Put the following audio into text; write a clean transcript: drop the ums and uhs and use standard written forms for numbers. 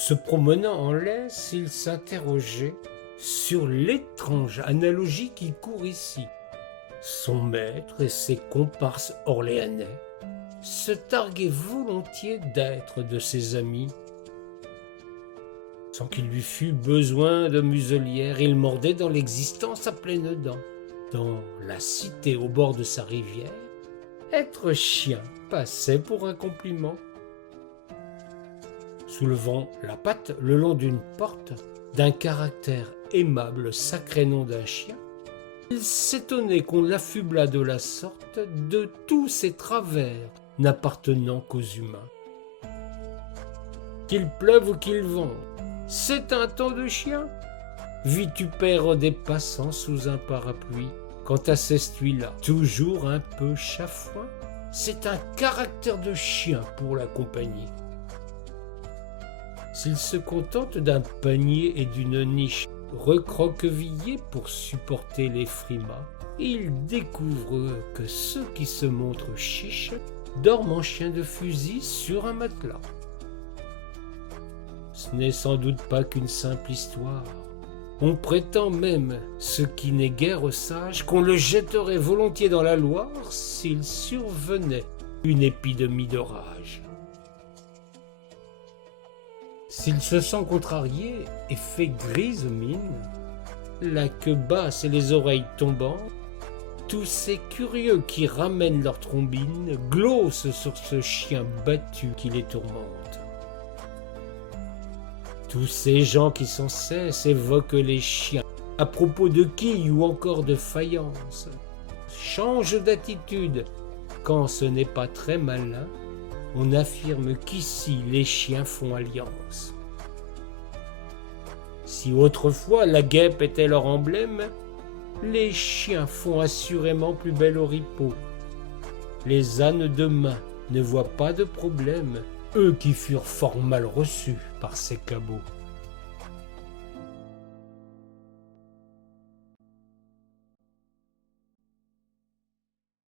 Se promenant en laisse, il s'interrogeait sur l'étrange analogie qui court ici. Son maître et ses comparses orléanais se targuaient volontiers d'être de ses amis. Sans qu'il lui fût besoin de muselière, il mordait dans l'existence à pleines dents. Dans la cité au bord de sa rivière, être chien passait pour un compliment. Soulevant la patte le long d'une porte, d'un caractère aimable sacré nom d'un chien, il s'étonnait qu'on l'affublât de la sorte de tous ses travers n'appartenant qu'aux humains. Qu'il pleuve ou qu'il vente, c'est un temps de chien. Vitupère des passants sous un parapluie. Quant à cestuis-là, toujours un peu chafouin, c'est un caractère de chien pour la compagnie. S'il se contente d'un panier et d'une niche recroquevillés pour supporter les frimas, il découvre que ceux qui se montrent chiches dorment en chien de fusil sur un matelas. Ce n'est sans doute pas qu'une simple histoire. On prétend même, ce qui n'est guère sage, qu'on le jetterait volontiers dans la Loire s'il survenait une épidémie de rage. S'il se sent contrarié et fait grise mine, la queue basse et les oreilles tombantes, tous ces curieux qui ramènent leur trombine glossent sur ce chien battu qui les tourmente. Tous ces gens qui sans cesse évoquent les chiens à propos de quilles ou encore de faïence changent d'attitude quand ce n'est pas très malin. On affirme qu'ici les chiens font alliance. Si autrefois la guêpe était leur emblème, les chiens font assurément plus belle oripeau. Les ânes de main ne voient pas de problème, eux qui furent fort mal reçus par ces cabots.